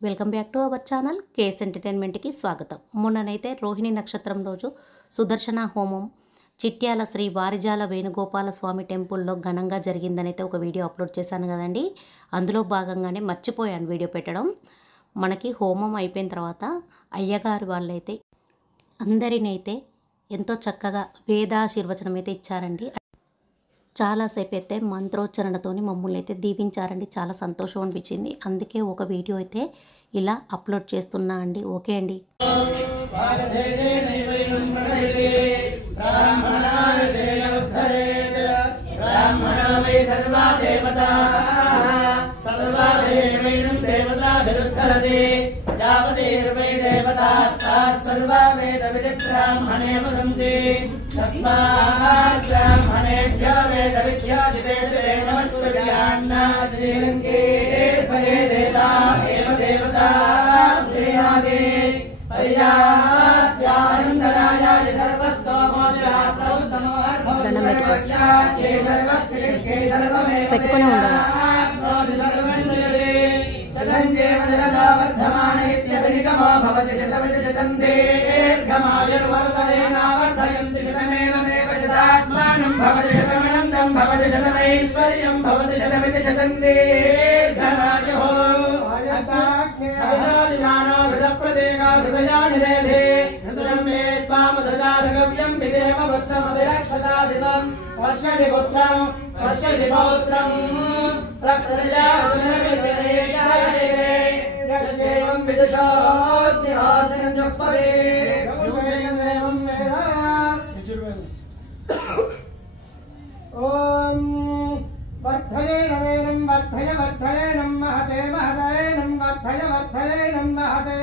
Welcome back to our channel KS ఎంటర్టైన్మెంట్కి స్వాగతం. మొన్ననైతే రోహిణి నక్షత్రం రోజు సుదర్శన హోమం చిట్యాల శ్రీ వారిజాల వేణుగోపాల స్వామి టెంపుల్లో ఘనంగా జరిగిందనైతే ఒక వీడియో అప్లోడ్ చేశాను కదండి. అందులో భాగంగానే మర్చిపోయాను వీడియో పెట్టడం. మనకి హోమం అయిపోయిన తర్వాత అయ్యగారు వాళ్ళైతే అందరినైతే ఎంతో చక్కగా వేదాశీర్వచనం అయితే ఇచ్చారండి. చాలాసేపు అయితే మంత్రోచ్చరణతోని మమ్మల్ని అయితే దీవించారండి. చాలా సంతోషం అనిపించింది. అందుకే ఒక వీడియో అయితే ఇలా అప్లోడ్ చేస్తున్నా అండి. ఓకే అండి. పెట్టుకునే ఉండాలి. ఓం వర్ధయే నమేనం వర్ధయ వర్ధయే నమఃతే మహదే నం వర్ధయ వర్ధయే నమఃతే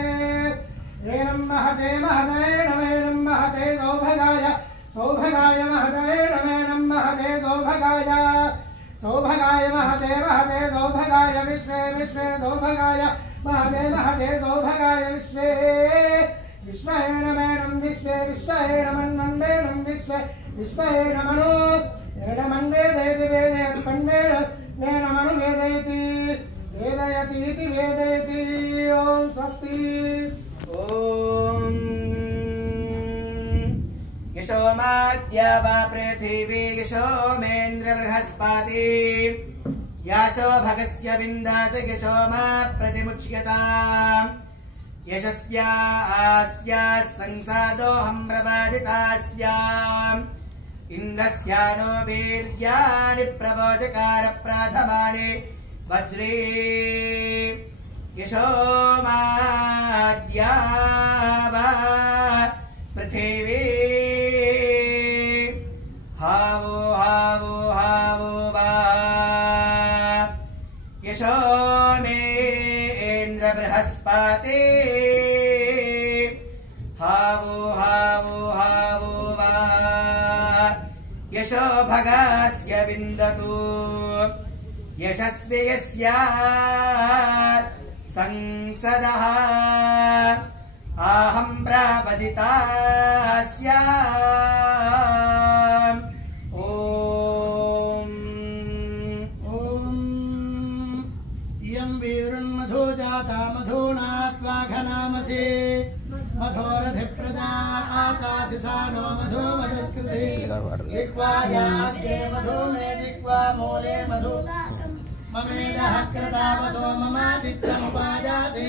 రేనం మహదే మహదే నమేనం మహదే సౌభగాయ సౌభగాయ మహదే నమేనం మహదే సౌభగాయ సౌభగాయ మహదే మహదే సౌభగాయ విశ్వే విశ్వే సౌభగాయ మహదే మహదే సౌభగాయ విశ్వే విశ్వే నమేనం విశ్వే విశ్వే నమన్నం విశ్వే విశ్వే నమను వేదమన్ వేదయతి వేదయత్ పన్వేద నేనమను వేదయతి వేదయతి వేదయతి. ఓం స్వస్తి. ఓం యశోమాద్యావా పృథివీ యశోమేంద్ర బృహస్పతి యాశో భగస్య విందాత్ యశోమా ప్రతిముచ్యతాం యశస్యా ఆస్యాస్ సంసాదోహం ప్రవాదితాస్యాం ఇంద్రస్యానో వీర్యాని ప్రబోధకార ప్రాథమాని వజ్రే యశోమాద్యావా పృథివీ హావో హావో హావో వా యశోమేంద్ర బృహస్పతి హావో హావో హావో వా యశో భగస్య విందతు యశస్వి యస్య సంసదః అహం ప్రవదితాస్యాం. ఓం ఓం ఇయం వీరున్మధో జాతా మధోనాత్వాఘనామసే మధోరథి ప్రజా ఆకాశిసానో మధో మధస్కృతి జిహ్వాయాగ్రే మధో మే జిహ్వా మూలే మధు మమేదః క్రతావసో మమ చిత్తముపాయాసే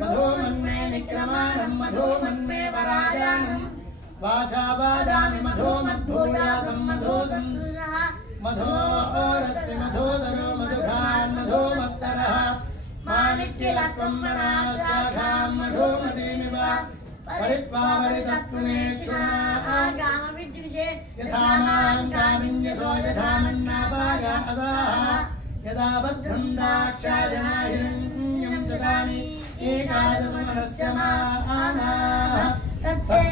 మధో మన్మే నిక్రమాణం మధో మన్మే పరాజానం వాచా వాదామి మధో మద్భూయాసం మధో సందృశః మధోరస్మి మధోదరో మధుఘాన్ మధో మత్తరః మాణిక్యలక్వం మనాశాఖాం మధో మదీమివ పరిత్వా పరితత్వమేక్షుణాగామవిద్విషే యథా మాం కామిన్యసో యథా మన్నాపాగా అదాః యదా బద్ధం దాక్షాయనాహిరణ్యం చతాని ఏకాదశమనస్య మానాః తత్తే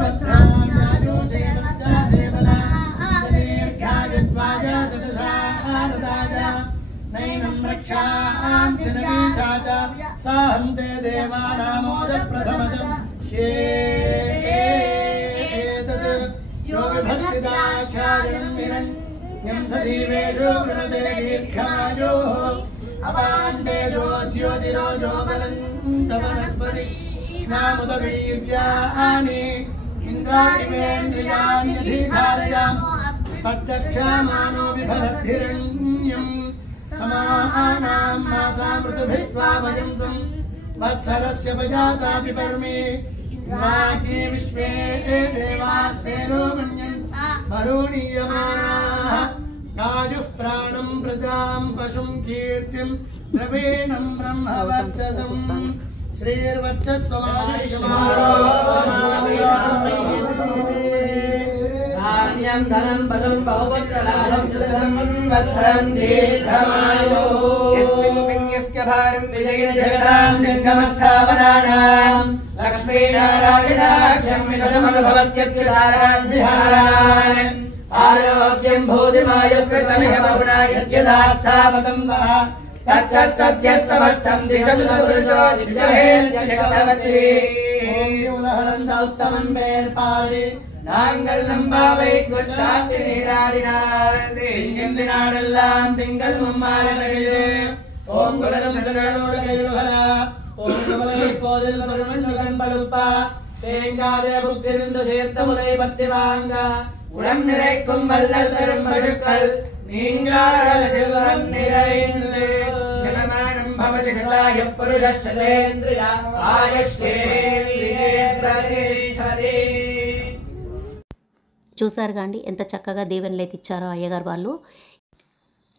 బద్ధాం యాజోషే మజ్జాసే బలా దీర్ఘాయుత్వాయ సదసారదాయ నైనం రక్షాం జనమీషాచ సాహంతే దేవానామోద ప్రథమజం ఏతత్ యో విభక్తిదాక్షాయనం విరన్ యం సదీవేషు గృణతే దీర్ఘాయోః अपान्ते ज्योतिरो बलञ्च वनस्पति नामुद वीर्याणि इन्द्राणिमेन्द्रियाण्यधिधारयाम तद्दक्षमानो बिभरद्धिरण्यम् समानां मासामृतभित्वा वयं संवत्सरस्य पजातापि पर्मे राज्ञे विश्वे देवास्तेनो मन्यन्त वरुणीयमानाः नायुः प्राणं प्रजां पशुं कीर्तिं द्रवीणं ब्रह्मवर्चसं धान्यं धनं पशुं बहुपुत्रलाभं संवत्सरं दीर्घमायो यस्मिन् पुण्यस्य भारं विजयिन जगतां जङ्गमस्थापनानां लक्ष्मीनारायणाख्यं विगतमनुभवत्यत्युदारान् विहारान् आरोग्यं भूतिमायुकृतमिह मौनायद्यदास्थापकं वा तत्तत्सत्यस्तमस्तं दिशमुदुर्जो दिव्यहेर्यक्षवत्री उत्तमं वेर्पारि நாங்கள் நம்பாவை துவச்சாத்தி நீராடினார் திங்கெல்லாம் திங்கள் மும்மாறே ஓம் குடரும் சனோடு கையுகரா ஓம் குமரி போதில் பருமன் பழுப்பா தேங்காதே புத்திருந்து சேர்த்த முறை பத்தி வாங்க உடம் நிறைக்கும் வல்லல் பெரும் பசுக்கள் நீங்காத செல்வம் நிறைந்து சிவமானம் பவதி சதாய புருஷலேந்திரிய ஆயுஷ்வேவேந்திரியே பிரதிஷ்ఠతే. చూసారుగా అండి ఎంత చక్కగా దీవెనలు అయితే ఇచ్చారో అయ్యగారు వాళ్ళు.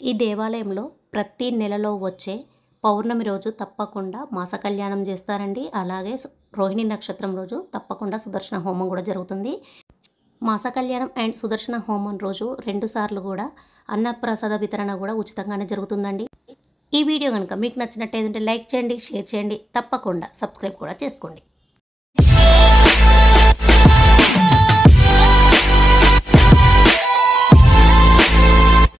ఈ దేవాలయంలో ప్రతి నెలలో వచ్చే పౌర్ణమి రోజు తప్పకుండా మాస కళ్యాణం చేస్తారండి. అలాగే రోహిణి నక్షత్రం రోజు తప్పకుండా సుదర్శన హోమం కూడా జరుగుతుంది. మాస కళ్యాణం అండ్ సుదర్శన హోమం రోజు 2 సార్లు కూడా అన్నప్రసాద వితరణ కూడా ఉచితంగానే జరుగుతుందండి. ఈ వీడియో కనుక మీకు నచ్చినట్టయితే లైక్ చేయండి, షేర్ చేయండి, తప్పకుండా సబ్స్క్రైబ్ కూడా చేసుకోండి.